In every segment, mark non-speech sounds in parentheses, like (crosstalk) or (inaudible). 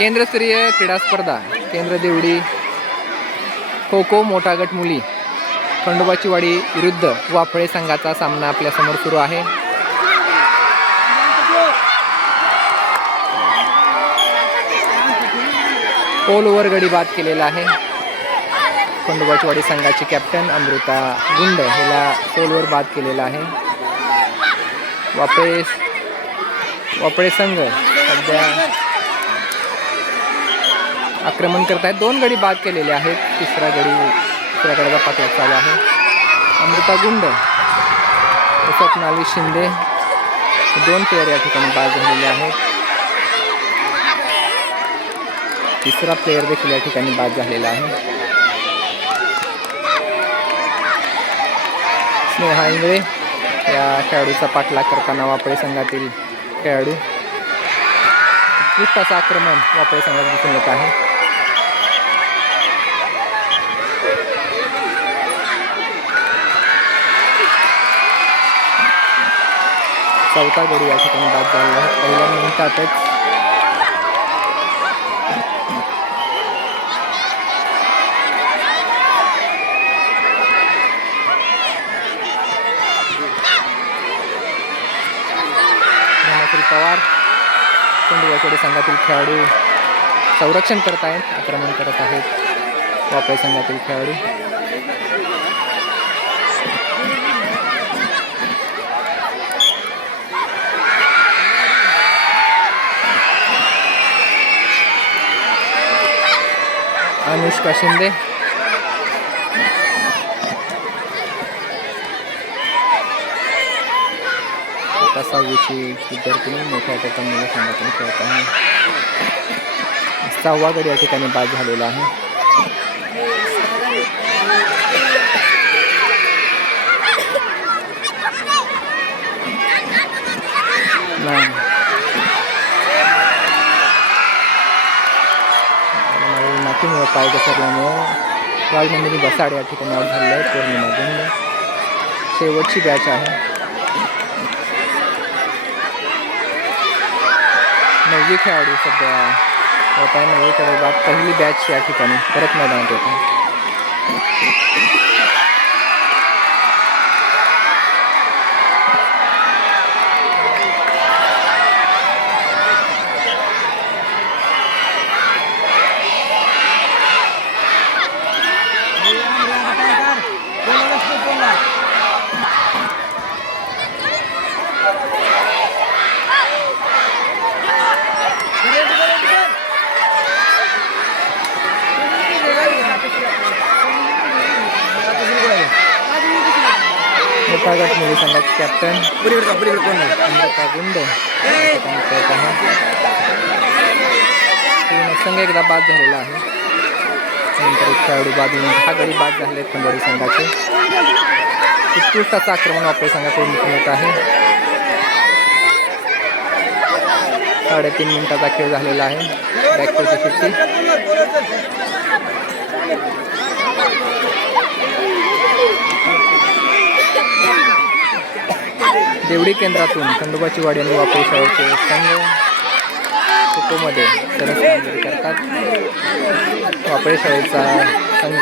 केंद्रस्तरीय क्रीडा स्पर्धा केंद्र देवडी खो खो मोठा गट मुली खंडोबाची वाडी विरुद्ध वाफळे संघाचा सामना आपल्यासमोर सुरू आहे. पोलवर गडी बाद केलेला आहे. खंडोबाची वाडी संघाची कॅप्टन अमृता गुंड हिला पोलवर बाद केलेला आहे. वापळे वापळे संघ सध्या आक्रमण करत आहेत दोन गडी बाद केलेले आहेत. तिसरा गडी तिसऱ्या गडीचा पाठलाग चालू आहे. अमृता गुंड स्वप्नाली शिंदे दोन प्लेअर या ठिकाणी बाद झालेले आहेत. तिसरा प्लेअर देखील या ठिकाणी बाद झालेला आहे. स्नेहा इंगळे या खेळाडूचा पाठलाग करताना वापळे संघातील खेळाडू. उत्कृष्ट आक्रमण वापळे संघात दिसून येत आहे. चौथा गडी या ठिकाणी बाद झालेला आहे. पहिल्या मिनिटातच पवार कोंडवाचोडी संघातील खेळाडू संरक्षण करत आहेत आक्रमण करत आहेत. वापळे संघातील खेळाडू अनुष्का शिंदे एका सहावीची विद्यार्थिनी मोठ्या संघातून खेळत आहे सहावा गडी या ठिकाणी बाद झालेला आहे नाही। नाकीमुळे पाय घसरल्यामुळं राजनंदिनी बसाड या ठिकाणी आउट झालेलं आहे पौर्णिमा शेवटची बॅच आहे नववी खेळाडू सध्या होत आहे नववी खेळाडू बाद पहिली बॅच या ठिकाणी परत मैदानात देता आहे कॅप्टन अमृता गुंड आहे पूर्ण संघ एकदा बाद झालेला आहे नंतर एक खेळाडू बाद होऊन दहा गडी बाद झाले आहेत खंडोळी संघाचे उत्कृष्ट आक्रमण वापरे संघाकडून दिसून येत आहे साडेतीन मिनिटाचा खेळ झालेला आहे बॅकवरची फिफ्टी देवडी केंद्रातून खंडोबाची वाडी आणि वापरू शाळेचे संघ खो-खोमध्ये सरस करतात. वापरे शाळेचा संघ.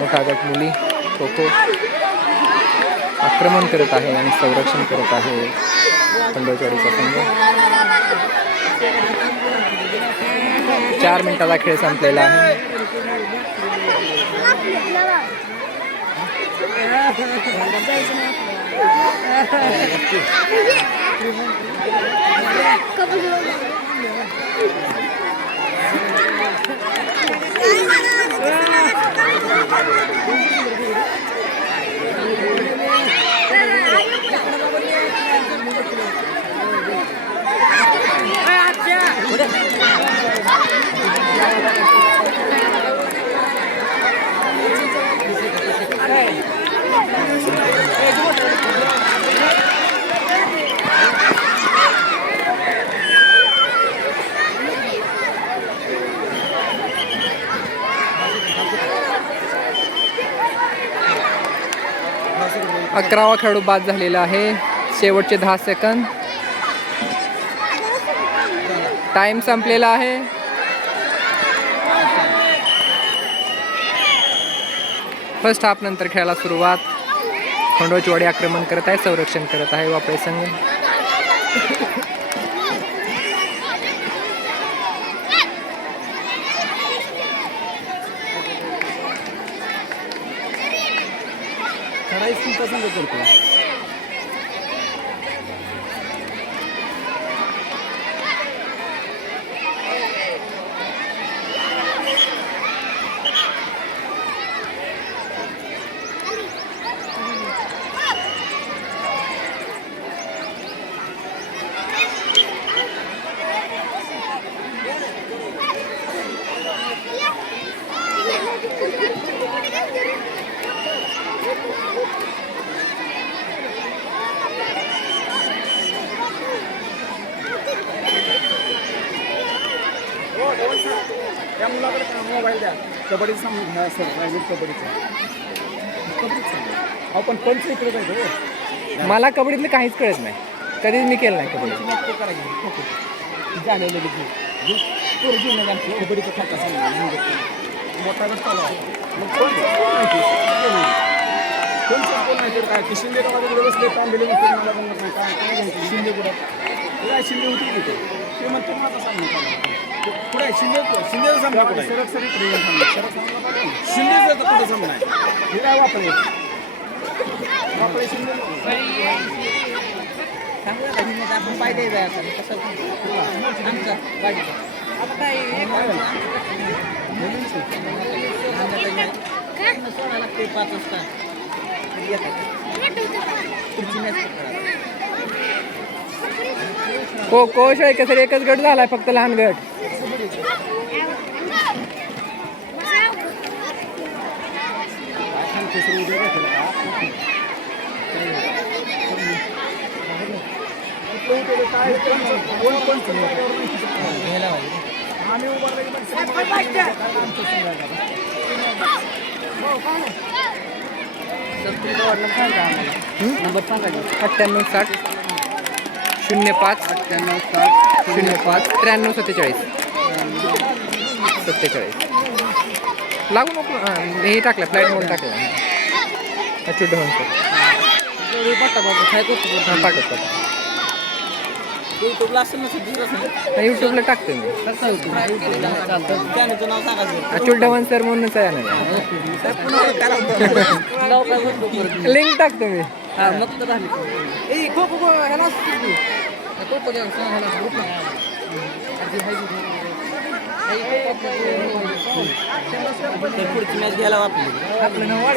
मोठा गट मुली खो खो. आक्रमण करत आहे आणि संरक्षण करत आहे खंडोबाचीवाडीचा संघ. चार मिनिटाचा खेळ संपलेला आहे. (laughs) Acha. अकरावा खेळाडू बाद झालेला आहे. शेवटचे दहा सेकंद टाइम संपलेला आहे. फर्स्ट हाफ नंतर खेळायला सुरुवात. खंडोचवाडी आक्रमण करत आहे संरक्षण करत आहे वापरे संघ. Estoy pasando por atrás. Mobile द्या. कबड्डी सर प्रायव्हेट कबड्डीचा कबड्डीच सांगा अहो पण पंच इकडे हो मला कबड्डीतलं काहीच कळत नाही. कधीच मी केलं नाही कबड्डी. पंच मग तो करायची खो खो झालेलं लगेच पोरं जुनं आमची कबड्डीचा खाता सांगा मोठा गट चालू आहे? मग कोण कोण कोण नाही तर काय? ते शिंदे बसले मला नाही काय काय घ्यायचं शिंदे कुठं ते काय शिंदे होती तिथे? ते म्हणते माझा सांगितलं कुठे आहे? शिंदे कुठे सर कसं आमचं गाडीचं आता काय सोडा लागते पाच वाजता तुमची मॅच कोश आहे एकच गट झालाय फक्त लहान गट काय कोण कोण घ्यायला पाहिजे आम्ही उभारलं की मग काय आमचं नंबर अठ्ठ्याण्णव साठ शून्य पाच अठ्ठ्याण्णव साठ शून्य पाच त्र्याण्णव सत्तेचाळीस. सत्तेचाळीस. लागू नको हे टाकलं फ्लाईट मोड टाकलं. हां पाठवतो. युट्यूबला टाकतो मी. चॅनलचं नाव सांगायचं अच्युत ढवण सर म्हणूनच आहे ना. लिंक टाकतो मी. पुढची मॅच घ्यायला आपली आपलं नाव वाढ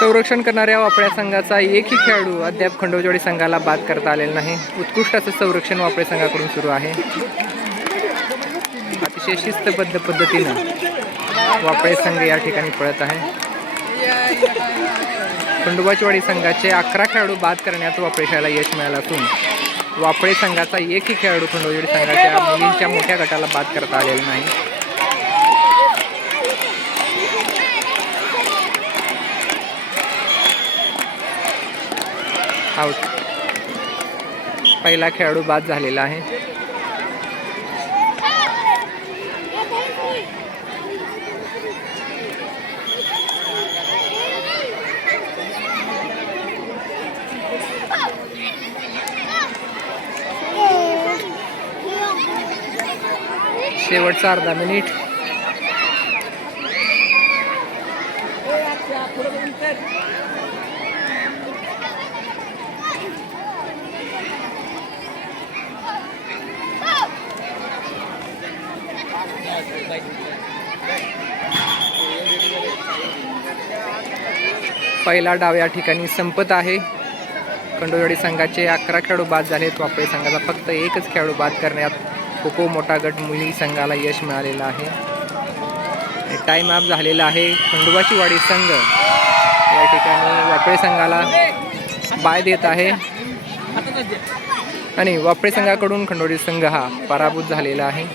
संरक्षण करणाऱ्या वापड्या संघाचा एकही खेळाडू अद्याप खंडोजवाडी संघाला बाद करता आलेला नाही. उत्कृष्ट असं संरक्षण वापडे संघाकडून सुरू आहे. अतिशय शिस्तबद्ध पद्धतीनं वापडे संघ या ठिकाणी पळत आहे. खंडोबाचीवाडी संघाचे अकरा खेळाडू बाद करण्यात वापडेशाला यश मिळालं असून वापडे संघाचा एकही खेळाडू खंडोजवाडी संघाच्या मुलींच्या मोठ्या गटाला बाद करता आलेला नाही. आउट पहिला खेळाडू बाद झालेला आहे. शेवटचा अर्धा मिनिट. पहिला डाव या ठिकाणी संपत आहे. खंडोळी संघाचे अकरा खेळाडू बाद झालेत. वापळे संघाचा फक्त एकच खेळाडू बाद करण्यात खो मोठा गट मुली संघाला यश मिळालेलं आहे. टाईम अप झालेला आहे. खंडोबाची वाडी संघ या ठिकाणी वापळे संघाला बाय देत आहे. आणि वापळे संघाकडून खंडोळी संघ हा पराभूत झालेला आहे.